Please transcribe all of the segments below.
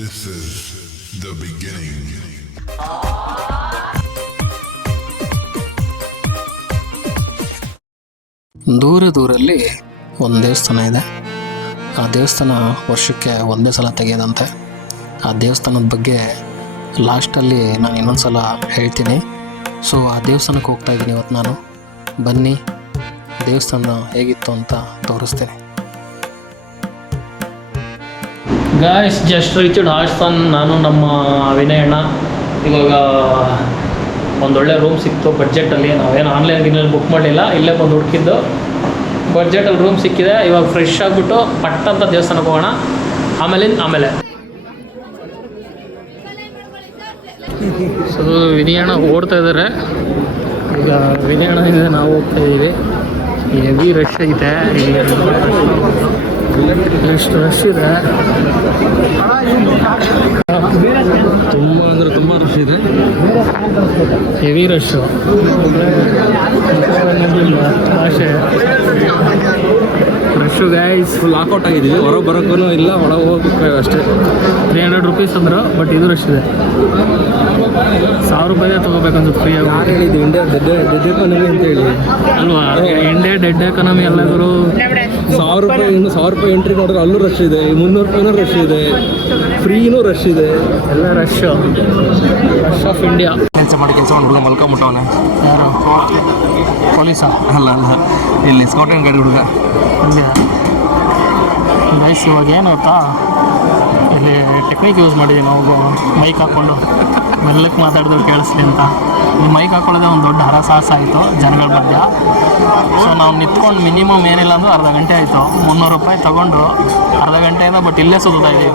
This is the beginning. ದೂರದಲ್ಲಿ ಒಂದು ದೇವಸ್ಥಾನ ಇದೆ. ಆ ದೇವಸ್ಥಾನ ವರ್ಷಕ್ಕೆ ಒಂದೇ ಸಲ ತೆಗೆಯೋದಂತೆ. ಆ ದೇವಸ್ಥಾನದ ಬಗ್ಗೆ ಲಾಸ್ಟಲ್ಲಿ ನಾನು ಇನ್ನೊಂದು ಸಲ ಹೇಳ್ತೀನಿ. ಸೊ ಆ ದೇವಸ್ಥಾನಕ್ಕೆ ಹೋಗ್ತಾ ಇದ್ದೀನಿ ಇವತ್ತು ನಾನು. ಬನ್ನಿ, ದೇವಸ್ಥಾನ ಹೇಗಿತ್ತು ಅಂತ ತೋರಿಸ್ತೇನೆ. Guys, just reached Hassan. ನಾನು ನಮ್ಮ ವಿನಯ್ ಅಣ್ಣ ಇವಾಗ ಒಂದೊಳ್ಳೆ ರೂಮ್ ಸಿಕ್ತು ಬಡ್ಜೆಟಲ್ಲಿ. ನಾವೇನು ಆನ್ಲೈನ್ ಬುಕ್ ಮಾಡಲಿಲ್ಲ, ಇಲ್ಲೇ ಬಂದು ಹುಡುಕಿದ್ದು. ಬಡ್ಜೆಟಲ್ಲಿ ರೂಮ್ ಸಿಕ್ಕಿದೆ. ಇವಾಗ ಫ್ರೆಶ್ ಆಗಿಬಿಟ್ಟು ಪಟ್ಟಂತ ದೇವಸ್ಥಾನಕ್ಕೆ ಹೋಗೋಣ. ಆಮೇಲೆ ಸೊ ವಿನಯಣ್ಣ ಓಡ್ತಾ ಇದ್ದಾರೆ. ಈಗ ವಿನಯಣ್ಣ ನಾವು ಹೋಗ್ತಾ ಇದ್ದೀವಿ. ಹೆವಿ ರಶ್ ಐತೆ ಇಲ್ಲಿ. ಎಷ್ಟು ರಶ್ ಇದೆ, ತುಂಬ ಅಂದರೆ ತುಂಬ ರಶ್ ಇದೆ. Heavy rush. ಭಾಷೆ ರಶ್ಶು ಗೈಸ್. ಫುಲ್ ಲಾಕೌಟ್ ಆಗಿದ್ದೀವಿ. ಹೊರಗೆ ಬರೋಕ್ಕೂ ಇಲ್ಲ, ಒಳಗೆ ಹೋಗ್ಬೇಕು ಅಷ್ಟೇ. 300 ರೂಪೀಸ್ ಅಂದರು, ಬಟ್ ಇದು ರಶ್ ಇದೆ. 1000 ರೂಪಾಯಿದೇ ತೊಗೋಬೇಕನ್ಸುತ್ತೆ ಫ್ರೀಯಾಗಿ. ಹೇಳಿದ್ದು ಇಂಡಿಯಾ ಡೆಡ್ ಎಕಾನಮಿ ಅಂತ ಹೇಳಿ ಅಲ್ವಾ? ಇಂಡಿಯಾ ಡೆಡ್ ಎಕಾನಮಿ ಎಲ್ಲರೂ 1000 ರೂಪಾಯಿ ಎಂಟ್ರಿ ನೋಡಿದ್ರೆ ಅಲ್ಲೂ ರಶ್ ಇದೆ. 300 ರೂಪಾಯಿನೂ ರಶ್ ಇದೆ, ಫ್ರೀನೂ ರಶ್ ಇದೆ, ಎಲ್ಲ ರಶ್ ಆಫ್ ಇಂಡಿಯಾ. ಕೆಲಸ ಮಾಡಿ ಹುಡುಗ ಮಲ್ಕೊಂಬಿಟ್ಟವನೆ. ಯಾರು? ಪೊಲೀಸಾ? ಅಲ್ಲ ಇಲ್ಲಿ ಸ್ಕಾಟ್ಲೆಂಡ್ ಗಾಡಿ ಹುಡುಗ. ಗೈಸ್, ಇವಾಗ ಏನು ಗೊತ್ತಾ, ಇಲ್ಲಿ ಟೆಕ್ನಿಕ್ ಯೂಸ್ ಮಾಡಿದ್ದೀವಿ ನಾವು. ಮೈಕ್ ಹಾಕ್ಕೊಂಡು ಮೆಲ್ಲಕ್ಕೆ ಮಾತಾಡಿದ್ರು ಕೇಳಿಸ್ಲಿ ಅಂತ. ಈ ಮೈಕ್ ಹಾಕೊಳ್ಳೋದೇ ಒಂದು ದೊಡ್ಡ ಹರಸಾಹಸ ಆಯಿತು ಜನಗಳ ಮಧ್ಯ. ಸೊ ನಾವು ನಿಂತ್ಕೊಂಡು ಮಿನಿಮಮ್ ಏನಿಲ್ಲ ಅಂದರೂ ಅರ್ಧ ಗಂಟೆ ಆಯಿತು. 300 ರೂಪಾಯಿ ತೊಗೊಂಡು ಅರ್ಧ ಗಂಟೆಯಿಂದ ಬಟ್ ಇಲ್ಲೇ ಸುತ್ತಾ ಇದ್ದೀವಿ.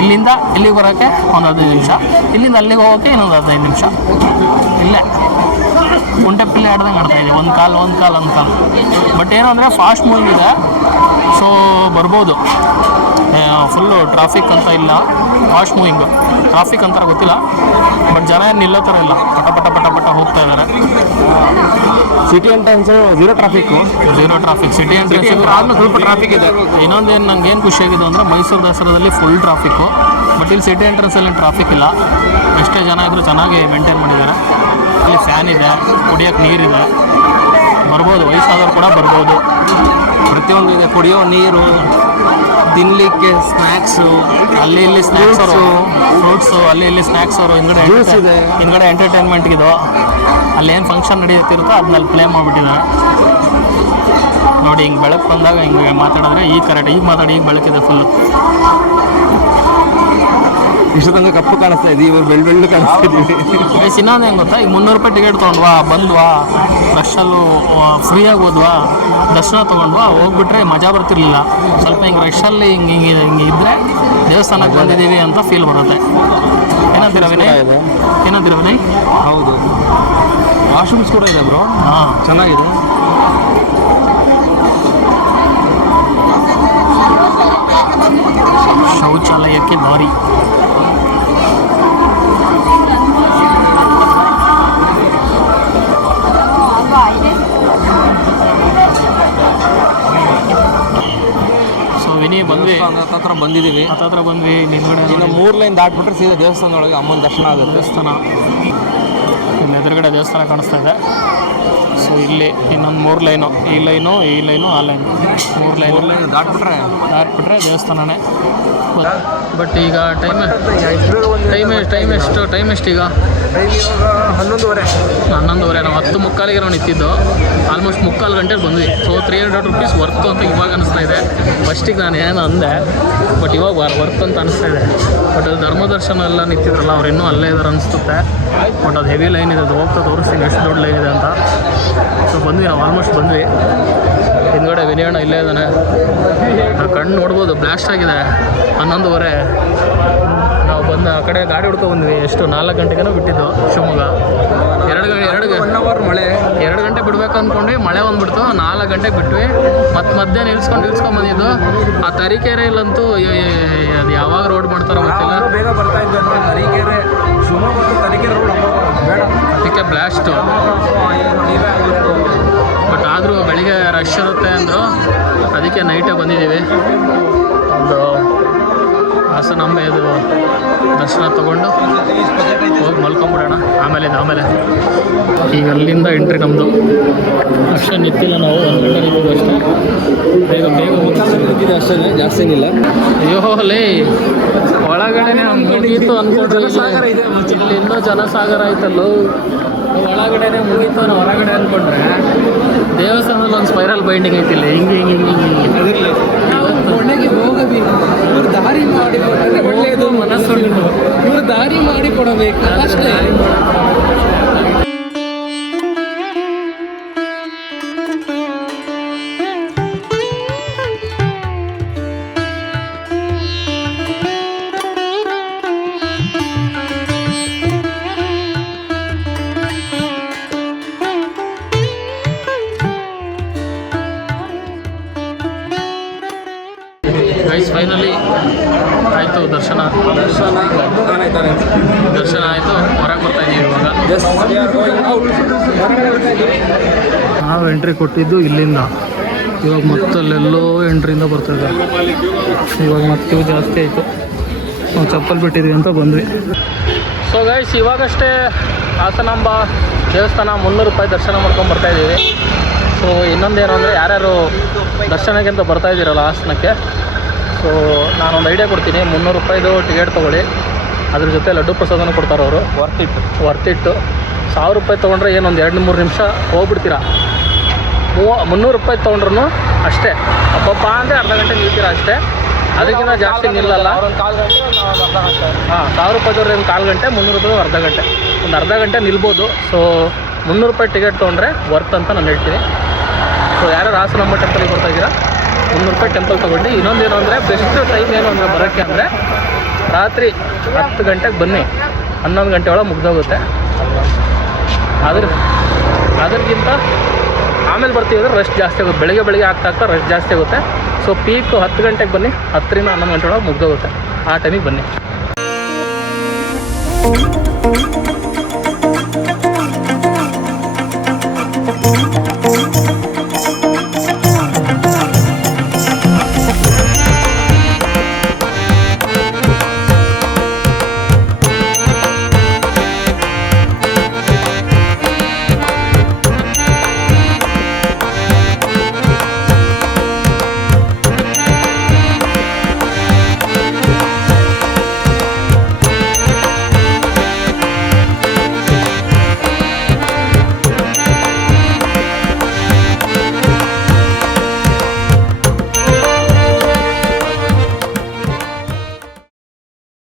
ಇಲ್ಲಿಂದ ಇಲ್ಲಿಗೆ ಬರೋಕ್ಕೆ ಒಂದು 15 ನಿಮಿಷ, ಇಲ್ಲಿಂದ ಅಲ್ಲಿಗೆ ಹೋಗೋಕ್ಕೆ ಇನ್ನೊಂದು 15 ನಿಮಿಷ. ಇಲ್ಲೇ ಕುಂಟೆ ಪಿಲ್ಲೆ ಆಡ್ದಂಗೆ ಆಡ್ತಾಯಿದ್ದೀವಿ. ಒಂದು ಕಾಲು. ಬಟ್ ಏನು ಅಂದರೆ ಫಾಸ್ಟ್ ಮೂವಿಂಗ್ ಇದೆ, ಸೊ ಬರ್ಬೋದು. ಫುಲ್ಲು ಟ್ರಾಫಿಕ್ ಅಂತ ಇಲ್ಲ, ಫಾಸ್ಟ್ ಮೂವಿಂಗು. ಟ್ರಾಫಿಕ್ ಅಂತಾರ ಗೊತ್ತಿಲ್ಲ, ಬಟ್ ಜನ ಏನು ನಿಲ್ಲೋ ಥರ ಇಲ್ಲ. ಪಟ ಹೋಗ್ತಾ ಇದ್ದಾರೆ. City entrance zero traffic. City entrance ಆದ್ಮೇಲೆ ಸ್ವಲ್ಪ ಟ್ರಾಫಿಕ್ ಇದೆ. ಇನ್ನೊಂದೇನು ನಂಗೆ ಏನು ಖುಷಿಯಾಗಿದೆ ಅಂದರೆ ಮೈಸೂರು ದಸರಾದಲ್ಲಿ ಫುಲ್ ಟ್ರಾಫಿಕ್ಕು, ಬಟ್ ಇಲ್ಲಿ ಸಿಟಿ ಎಂಟ್ರೆನ್ಸಲ್ಲಿ ಟ್ರಾಫಿಕ್ ಇಲ್ಲ. ಎಷ್ಟೇ ಜನ ಇದ್ದರೂ ಚೆನ್ನಾಗಿ ಮೇಂಟೈನ್ ಮಾಡಿದ್ದಾರೆ. ಇಲ್ಲಿ ಫ್ಯಾನ್ ಇದೆ, ಕುಡಿಯೋಕ್ಕೆ ನೀರಿದೆ, ಬರ್ಬೋದು. ವಯಸ್ಸಾದವ್ರು ಕೂಡ ಬರ್ಬೋದು. ಪ್ರತಿಯೊಂದು ಇದೆ. ಕುಡಿಯೋ ನೀರು, ತಿನ್ನಲಿಕ್ಕೆ ಸ್ನ್ಯಾಕ್ಸು, ಅಲ್ಲಿ ಇಲ್ಲಿ ಸ್ನ್ಯಾಕ್ಸು, ಫ್ರೂಟ್ಸು, ಅಲ್ಲಿ ಇಲ್ಲಿ ಸ್ನ್ಯಾಕ್ಸ್ ಅವರು. ಜ್ಯೂಸ್ ಇದೆ. ಹಿಂದ್ಗಡೆ ಎಂಟರ್ಟೈನ್ಮೆಂಟ್ಗಿದು. ಅಲ್ಲೇನು ಫಂಕ್ಷನ್ ನಡೆಯುತ್ತಿರುತ್ತೋ ಅದನ್ನಲ್ಲಿ ಪ್ಲೇ ಮಾಡಿಬಿಟ್ಟಿದ್ದಾರೆ ನೋಡಿ. ಹಿಂಗೆ ಬೆಳಕು ಬಂದಾಗ ಹಿಂಗೆ ಮಾತಾಡಿದ್ರೆ ಈಗ ಕರೆಕ್ಟ್. ಈಗ ಮಾತಾಡಿ, ಈಗ ಬೆಳಕಿದೆ ಫುಲ್ಲು. ಇಷ್ಟು ತನಕ ಕಪ್ಪು ಕಾಣಿಸ್ತಾ ಇದ್ದೀವಿ, ಇವಾಗ ಬೆಳ್ಳು ಕಾಣಿಸ್ತಾ ಇದ್ದೀವಿ. ಇನ್ನೊಂದು ಹೆಂಗೆ ಗೊತ್ತಾ, ಈಗ 300 ರೂಪಾಯಿ ಟಿಕೆಟ್ ತೊಗೊಂಡ್ವಾ, ಬಂದ್ವಾ, ರಶಲ್ಲೂ ಫ್ರೀಯಾಗಿ ಹೋದ್ವಾ, ದರ್ಶನ ತೊಗೊಂಡ್ವಾ, ಹೋಗ್ಬಿಟ್ರೆ ಮಜಾ ಬರ್ತಿರ್ಲಿಲ್ಲ. ಸ್ವಲ್ಪ ಹಿಂಗೆ ರಶಲ್ಲಿ ಹಿಂಗೆ ಇದ್ದರೆ ದೇವಸ್ಥಾನಕ್ಕೆ ಬಂದಿದ್ದೀವಿ ಅಂತ ಫೀಲ್ ಬರುತ್ತೆ. ಏನಂತೀರ ವಿನಯ್? ಹೌದು, ವಾಶ್ರೂಮ್ಸ್ ಕೂಡ ಇದೆ ಬ್ರೋ. ಹಾಂ, ಚೆನ್ನಾಗಿದೆ. ಶೌಚಾಲಯಕ್ಕೆ ದಾರಿ. ಸೊ ವಿನಿ ಬಂದ್ವಿ, ಹತ್ರ ಬಂದಿದ್ದೀವಿ. ಹತ್ರ ಬಂದ್ವಿ. ನಿನ್ಗಡೆ ಇನ್ನು 3 ಲೈನ್ ದಾಟ್ಬಿಟ್ರೆ ಸೀದಾ ದೇವಸ್ಥಾನದೊಳಗೆ ಅಮ್ಮನ ದರ್ಶನ ಆಗುತ್ತೆ. ದೇವಸ್ಥಾನ ಇಲ್ಲಿ ಎದುರುಗಡೆ ದೇವಸ್ಥಾನ ಕಾಣಿಸ್ತಾ ಇದೆ. ಸೊ ಇಲ್ಲಿ ಇನ್ನೊಂದು 3 ಲೈನು, ಈ ಲೈನು, ಆ ಲೈನು, 3 ಲೈನ್ ದಾಟ್ಬಿಟ್ರೆ ದೇವಸ್ಥಾನನೇ. ಬಟ್ ಈಗ ಟೈಮ್ ಎಷ್ಟು ಈಗ? 11:30. ನಾವು 10:45 ನಾವು ನಿಂತಿದ್ದು. ಆಲ್ಮೋಸ್ಟ್ 3/4 ಗಂಟೆಗೆ ಬಂದ್ವಿ. ಸೊ 300 ರೂಪೀಸ್ ವರ್ತು ಅಂತ ಇವಾಗ ಅನಿಸ್ತಾ ಇದೆ. ಫಸ್ಟಿಗೆ ನಾನು ಏನು ಅಂದೆ, ಬಟ್ ಇವಾಗ ವರ್ತ್ ಅಂತ ಅನಿಸ್ತಾ ಇದೆ. ಬಟ್ ಅದು ಧರ್ಮದರ್ಶನ ಎಲ್ಲ ನಿಂತಿದ್ರಲ್ಲ, ಅವ್ರು ಇನ್ನೂ ಅಲ್ಲೇ ಇದ್ದಾರೆ ಅನಿಸುತ್ತೆ. ಬಟ್ ಅದು ಹೆವಿ ಲೈನ್ ಇದೆ. ಅದು ಹೋಗ್ತಾ ತೋರಿಸ್ತೀನಿ ಎಷ್ಟು ದೊಡ್ಡ ಲೈನ್ ಇದೆ ಅಂತ. ಸೊ ಬಂದ್ವಿ, ನಾವು ಆಲ್ಮೋಸ್ಟ್ ಬಂದ್ವಿ. ಹಿಂದ್ಗಡೆ ವಿನಯಣ್ಣ ಇಲ್ಲೇ ಇದ್ದಾನೆ. ನಾವು ಕಣ್ಣು ನೋಡ್ಬೋದು, ಬ್ಲಾಸ್ಟ್ ಆಗಿದೆ. 11:30 ನಾವು ಬಂದು ಆ ಕಡೆ ಗಾಡಿ ಹುಡ್ಕೊ ಬಂದ್ವಿ. ಎಷ್ಟು 4 ಗಂಟೆಗೇನೋ ಬಿಟ್ಟಿದ್ದು ಶಿವಮೊಗ್ಗ. 2 ಗಂಟೆ ಬಿಡ್ಬೇಕು ಅಂದ್ಕೊಂಡ್ವಿ, ಮಳೆ ಬಂದ್ಬಿಡ್ತು. 4 ಗಂಟೆಗೆ ಬಿಟ್ವಿ. ಮಧ್ಯೆ ನಿಲ್ಸ್ಕೊಂಡ್ಬಂದಿದ್ದು. ಆ ತರೀಕೆರೆಯಲ್ಲಂತೂ ಅದು ಯಾವಾಗ ರೋಡ್ ಮಾಡ್ತಾರೋ ಗೊತ್ತಿಲ್ಲ. ಬೇಗ ಬರ್ತಾ ಇದ್ವಿ. ತರೀಕೆರೆ ಶಿವಮೊಗ್ಗ ತರೀಕೆರೆ ರೋಡ್ ಅದಕ್ಕೆ ಬ್ಲಾಸ್ಟು. ಬಟ್ ಆದರೂ ಬೆಳಿಗ್ಗೆ ರಶ್ ಇರುತ್ತೆ ಅಂದರು, ಅದಕ್ಕೆ ನೈಟೇ ಬಂದಿದ್ದೀವಿ. ಒಂದು ಹಾಸನಾಂಬೆದು ದರ್ಶನ ತೊಗೊಂಡು ಹೋಗಿ ಮಲ್ಕೊಂಬಿಡೋಣ. ಆಮೇಲೆ ಈಗ ಅಲ್ಲಿಂದ ಎಂಟ್ರಿ ನಮ್ಮದು. ಅಷ್ಟೇ ನಿಂತಿಲ್ಲ ನಾವು, 1 ಗಂಟೆ ನಿಂತಿದ್ದು ಅಷ್ಟೇ. ಬೇಗ ನಿಂತಿದೆ ಅಷ್ಟೇ, ಜಾಸ್ತಿ ಏನಿಲ್ಲ. ಅಯ್ಯೋ ಲೇ, ಒಳಗಡೆನೆ ಮುಗೀತು ಅನ್ಕೊಂಡ್ರೆ ಇಲ್ಲಿ ಇನ್ನೂ ಜನಸಾಗರ ಆಯ್ತಲ್ಲೋ. ಒಳಗಡೆನೆ ಮುಗೀತು ಅನ್ನೋ ಹೊರಗಡೆ ಅಂದ್ಕೊಂಡ್ರೆ ದೇವಸ್ಥಾನದಲ್ಲಿ ಒಂದು ಸ್ಪೈರಲ್ ಬೈಂಡಿಂಗ್ ಐತಿಲ್ಲ, ಹಿಂಗೆ ಒಳಗೆ ಹೋಗಬೇಕು. ಇವರು ದಾರಿ ಮಾಡಿ ಕೊಟ್ಟರೆ ಒಳ್ಳೆಯದು. ಮನಸ್ಸುಂಟು, ಇವರು ದಾರಿ ಮಾಡಿ ಕೊಡಬೇಕು ಅಷ್ಟೇ. ಗೈಸ್ ಫೈನಲಿ ಆಯಿತು ದರ್ಶನ ಆಯಿತು. ಹೊರಗೆ ಬರ್ತಾ ಇದ್ದೀವಿ ಇವಾಗ. ನಾವು ಎಂಟ್ರಿ ಕೊಟ್ಟಿದ್ದು ಇಲ್ಲಿಂದ, ಇವಾಗ ಮತ್ತಲ್ಲೆಲ್ಲೋ ಎಂಟ್ರಿಯಿಂದ ಬರ್ತಾಯಿದ್ದೆ. ಇವಾಗ ಮತ್ತೆ ಕ್ಯೂ ಜಾಸ್ತಿ ಆಯಿತು. ನಾವು ಚಪ್ಪಲ್ ಬಿಟ್ಟಿದ್ವಿ ಅಂತ ಬಂದ್ವಿ. ಸೊ ಗೈಸ್ ಇವಾಗಷ್ಟೇ ಹಾಸನಾಂಬ ದೇವಸ್ಥಾನ 300 ರೂಪಾಯಿ ದರ್ಶನ ಮಾಡ್ಕೊಂಡು ಬರ್ತಾಯಿದ್ದೀವಿ. ಸೊ ಇನ್ನೊಂದೇನು ಅಂದರೆ ಯಾರ್ಯಾರು ದರ್ಶನಕ್ಕೆ ಅಂತ ಬರ್ತಾಯಿದ್ದೀರಲ್ಲ ಹಾಸನಕ್ಕೆ, ಸೊ ನಾನೊಂದು ಐಡಿಯಾ ಕೊಡ್ತೀನಿ. 300 ರೂಪಾಯಿದು ಟಿಕೆಟ್ ತೊಗೊಳ್ಳಿ, ಅದ್ರ ಜೊತೆ ಲಡ್ಡು ಪ್ರಸಾದನೂ ಕೊಡ್ತಾರೆ ಅವರು. ವರ್ತಿಟ್ಟು 1000 ರೂಪಾಯಿ ತೊಗೊಂಡ್ರೆ ಏನೊಂದು 2-3 ನಿಮಿಷ ಹೋಗ್ಬಿಡ್ತೀರಾ. 300 ರೂಪಾಯಿ ತೊಗೊಂಡ್ರು ಅಷ್ಟೇ, ಅಪ್ಪಪ್ಪ ಅಂದರೆ ಅರ್ಧ ಗಂಟೆ ನಿಲ್ತೀರಾ ಅಷ್ಟೇ, ಅದಕ್ಕಿಂತ ಜಾಸ್ತಿ ನಿಲ್ಲಲ್ಲ. ಹಾಂ, 1000 ರೂಪಾಯಿದವ್ರೆ ಒಂದು 1/4 ಗಂಟೆ, 300 ರೂಪಾಯಿ ಅರ್ಧ ಗಂಟೆ, ಒಂದು ಅರ್ಧ ಗಂಟೆ ನಿಲ್ಬೋದು. ಸೊ 300 ರೂಪಾಯಿ ಟಿಕೆಟ್ ತೊಗೊಂಡ್ರೆ ವರ್ತ್ ಅಂತ ನಾನು ಹೇಳ್ತೀನಿ. ಸೊ ಯಾರ್ಯಾರು ಹಾಸನಾಂಬ ಟೆಂಪಲ್ಗೆ ಬರ್ತಾ ಇದ್ದೀರಾ 300 ರೂಪಾಯಿ ಟೆಂಪಲ್ ತೊಗೊಂಡು. ಇನ್ನೊಂದೇನು ಅಂದರೆ ಬೆಸ್ಟ್ ಟೈಮ್ ಏನು ಅಂದರೆ ಬರೋಕ್ಕೆ ಅಂದರೆ ರಾತ್ರಿ 10 ಗಂಟೆಗೆ ಬನ್ನಿ, 11 ಗಂಟೆ ಒಳಗೆ ಮುಗ್ದೋಗುತ್ತೆ. ಅದಕ್ಕಿಂತ ಆಮೇಲೆ ಬರ್ತೀವಿ ಅಂದರೆ ರಶ್ ಜಾಸ್ತಿ ಆಗುತ್ತೆ. ಬೆಳಗ್ಗೆ ಆಗ್ತಾ ರಶ್ ಜಾಸ್ತಿ ಆಗುತ್ತೆ. ಸೊ ಪೀಕ್ 10 ಗಂಟೆಗೆ ಬನ್ನಿ, 10ರಿಂದ 11 ಗಂಟೆ ಒಳಗೆ ಮುಗ್ದೋಗುತ್ತೆ. ಆ ಟೈಮಿಗೆ ಬನ್ನಿ.